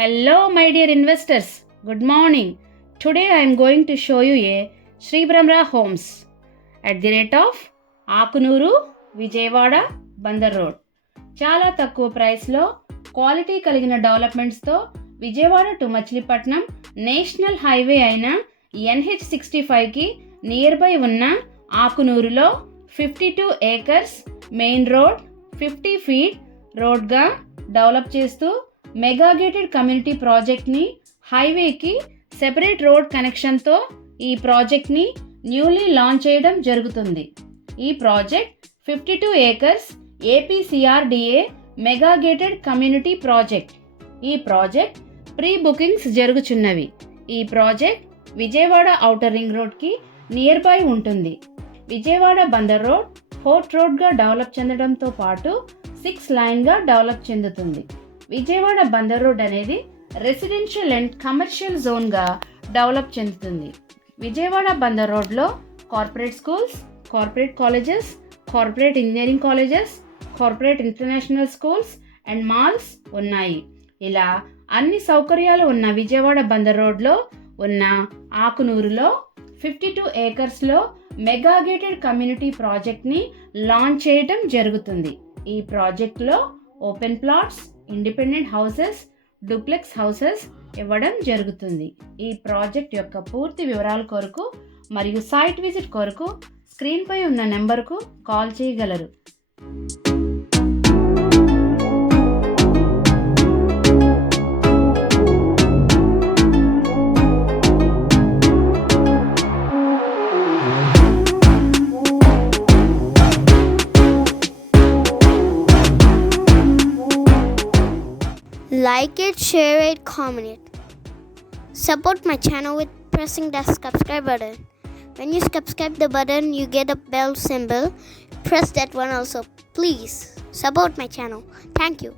Hello my dear investors, good morning. Today I am going to show you a Sri Brahmra Homes at the rate of Akunuru, Vijayawada, Bandar Road. చాలా తక్కువ ప్రైస్లో quality కలిగిన డెవలప్మెంట్స్తో Vijayawada to Machilipatnam national highway అయిన NH65కి nearby ఉన్న ఆకునూరులో 52 acres main road 50 feet రోడ్గా డెవలప్ చేస్తూ మెగా గేటెడ్ కమ్యూనిటీ ప్రాజెక్ట్ని హైవేకి సెపరేట్ రోడ్ కనెక్షన్తో ఈ ప్రాజెక్ట్ని న్యూలీ లాంచ్ చేయడం జరుగుతుంది. ఈ project 52 acres APCRDA mega gated community project. ఈ ప్రాజెక్ట్ ప్రీ బుకింగ్స్ జరుగుచున్నవి. ఈ ప్రాజెక్ట్ విజయవాడ ఔటర్ రింగ్ రోడ్కి నియర్ బై ఉంటుంది. విజయవాడ బందర్ రోడ్ 4th రోడ్గా డెవలప్ చెందడంతో పాటు 6 లైన్గా డెవలప్ చెందుతుంది. విజయవాడ బందర్ రోడ్ అనేది రెసిడెన్షియల్ అండ్ కమర్షియల్ జోన్గా డెవలప్ చెందుతుంది. విజయవాడ బందర్ రోడ్లో corporate schools, corporate colleges, corporate engineering colleges, corporate international schools and malls ఉన్నాయి. ఇలా అన్ని సౌకర్యాలు ఉన్న విజయవాడ బందర్ రోడ్లో ఉన్న ఆకునూరులో 52 acresలో మెగా గేటెడ్ కమ్యూనిటీ ప్రాజెక్ట్ని లాంచ్ చేయడం జరుగుతుంది. ఈ ప్రాజెక్ట్లో open plots, independent houses, duplex houses ఇవ్వడం జరుగుతుంది. ఈ ప్రాజెక్ట్ యొక్క పూర్తి వివరాల కొరకు మరియు సైట్ విజిట్ కొరకు స్క్రీన్పై ఉన్న నెంబర్కు కాల్ చేయగలరు. Like it, share it, comment it. Support my channel with pressing the subscribe button. When you subscribe the button, you get a bell symbol. Press that one also. Please support my channel. Thank you.